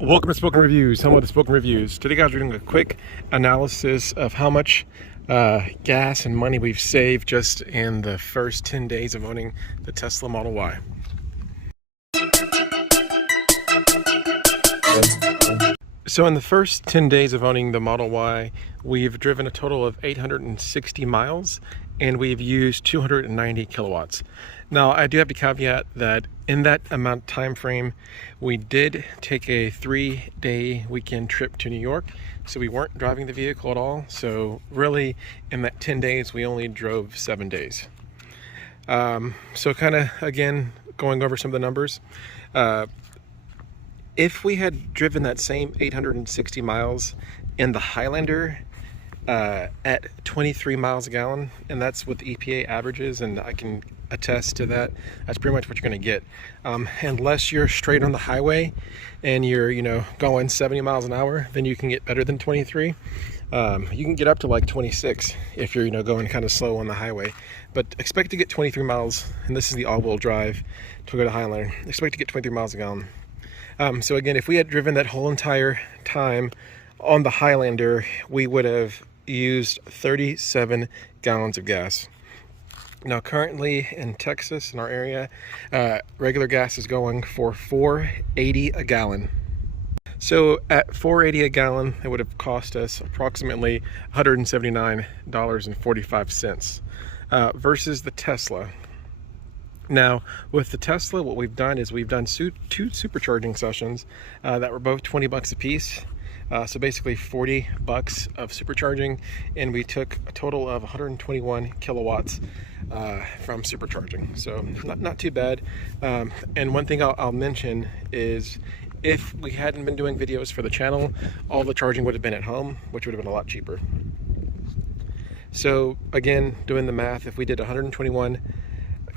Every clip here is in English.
Welcome to Spoken Reviews, home of the Spoken Reviews. Today, guys, we're doing a quick analysis of how much gas and money we've saved just in the first 10 days of owning the Tesla Model Y. So in the first 10 days of owning the Model Y, we've driven a total of 860 miles and we've used 290 kilowatts. Now, I do have to caveat that in that amount of time frame, we did take a 3-day weekend trip to New York, so we weren't driving the vehicle at all. So really, in that 10 days, we only drove 7 days. So kind of, again, going over some of the numbers. If we had driven that same 860 miles in the Highlander at 23 miles a gallon, and that's what the EPA averages, and I can attest to that, that's pretty much what you're going to get. Unless you're straight on the highway and you're, going 70 miles an hour, then you can get better than 23. You can get up to like 26 if you're, going kind of slow on the highway. But expect to get 23 miles, and this is the all-wheel drive to go to Highlander. Expect to get 23 miles a gallon. So again, if we had driven that whole entire time on the Highlander, we would have used 37 gallons of gas. Now, currently in Texas, in our area, regular gas is going for $4.80 a gallon. So at $4.80 a gallon, it would have cost us approximately $179.45 versus the Tesla. Now, with the Tesla, what we've done is we've done two supercharging sessions that were both 20 bucks a piece. So basically 40 bucks of supercharging, and we took a total of 121 kilowatts from supercharging. So not too bad. And one thing I'll mention is if we hadn't been doing videos for the channel, all the charging would have been at home, which would have been a lot cheaper. So again, doing the math, if we did 121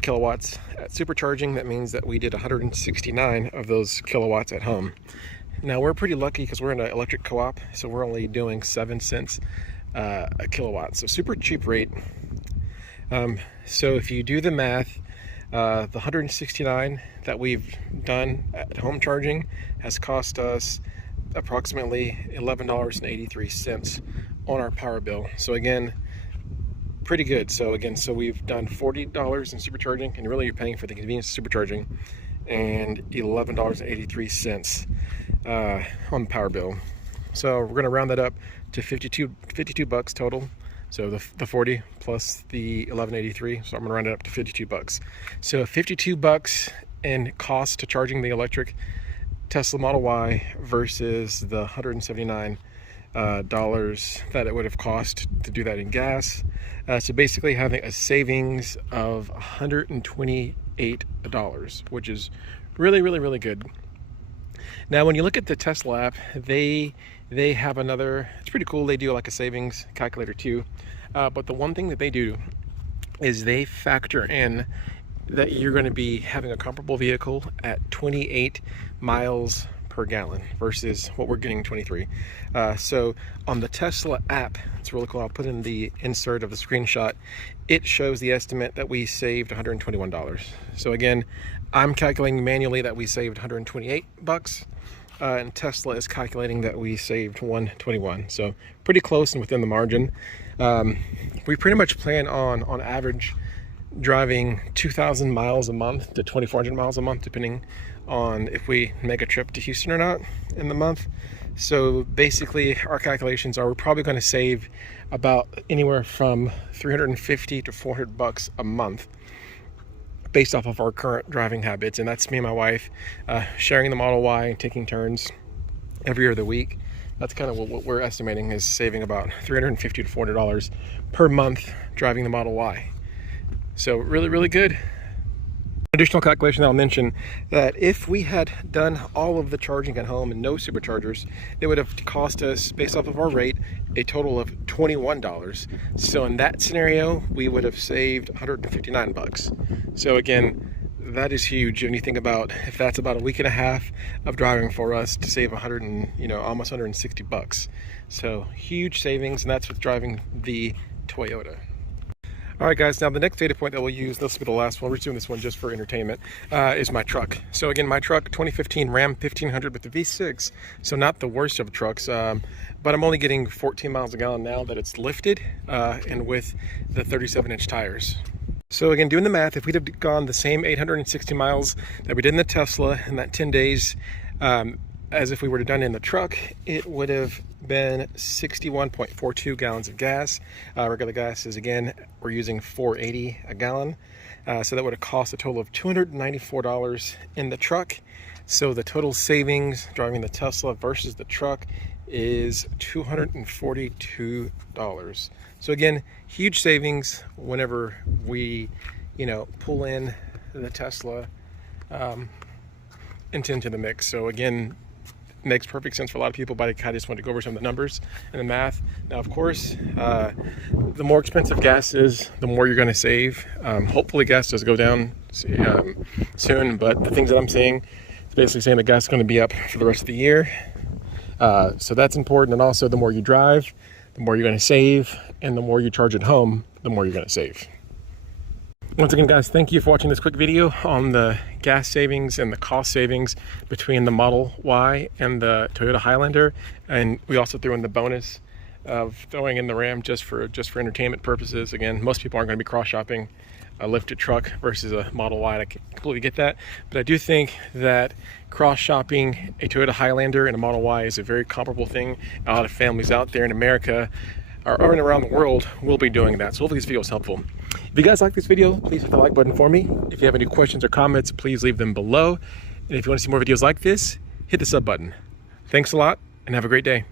kilowatts at supercharging, that means that we did 169 of those kilowatts at home. Now, we're pretty lucky because we're in an electric co-op, so we're only doing 7 cents a kilowatt, so super cheap rate. So if you do the math, the 169 that we've done at home charging has cost us approximately $11.83 on our power bill. So again, pretty good. So we've done $40 in supercharging, and really you're paying for the convenience of supercharging, and $11.83 on the power bill. So we're going to round that up to 52 bucks total. So the 40 plus the 11.83. So I'm going to round it up to 52 bucks. So 52 bucks in cost to charging the electric Tesla Model Y versus the 179 dollars that it would have cost to do that in gas. So basically having a savings of $128, which is really good. Now, when you look at the Tesla app, they have another, it's pretty cool, they do like a savings calculator too. But the one thing that they do is they factor in that you're going to be having a comparable vehicle at 28 miles per gallon versus what we're getting 23. So on the Tesla app, it's really cool. I'll put in the insert of the screenshot. It shows the estimate that we saved $121. So again, I'm calculating manually that we saved 128 bucks, and Tesla is calculating that we saved 121. So pretty close and within the margin. We pretty much plan on average driving 2,000 miles a month to 2,400 miles a month, depending on if we make a trip to Houston or not in the month. So basically our calculations are we're probably going to save about anywhere from 350 to 400 bucks a month based off of our current driving habits. And that's me and my wife sharing the Model Y and taking turns every of the week. That's kind of what we're estimating is saving about $350 to $400 per month driving the Model Y. So really good. Additional calculation I'll mention that if we had done all of the charging at home and no superchargers, it would have cost us, based off of our rate, a total of $21. So in that scenario, we would have saved 159 bucks. So again, that is huge when you think about if that's about a week and a half of driving for us to save almost 160 bucks. So huge savings, and that's with driving the Toyota. All right, guys, now the next data point that we'll use, this will be the last one, we're just doing this one just for entertainment, is my truck. So again, my truck, 2015 Ram 1500 with the V6, so not the worst of trucks, but I'm only getting 14 miles a gallon now that it's lifted and with the 37-inch tires. So again, doing the math, if we'd have gone the same 860 miles that we did in the Tesla in that 10 days, as if we were to done in the truck, it would have been 61.42 gallons of gas. Regular gas is, again, we're using 480 a gallon. So that would have cost a total of $294 in the truck. So the total savings driving the Tesla versus the truck is $242. So again, huge savings whenever we, pull in the Tesla into the mix. So again, makes perfect sense for a lot of people, but I just wanted to go over some of the numbers and the math. Now, of course, the more expensive gas is, the more you're going to save. Hopefully gas does go down soon, but the things that I'm seeing is basically saying the gas is going to be up for the rest of the year. So that's important. And also, the more you drive, the more you're going to save, and the more you charge at home, the more you're going to save. Once again, guys, thank you for watching this quick video on the gas savings and the cost savings between the Model Y and the Toyota Highlander. And we also threw in the bonus of throwing in the Ram just for entertainment purposes. Again, most people aren't going to be cross-shopping a lifted truck versus a Model Y. I completely get that. But I do think that cross-shopping a Toyota Highlander and a Model Y is a very comparable thing. A lot of families out there in America or around the world will be doing that. So hopefully this video was helpful. If you guys like this video, please hit the like button for me. If you have any questions or comments, please leave them below. And if you want to see more videos like this, hit the sub button. Thanks a lot and have a great day.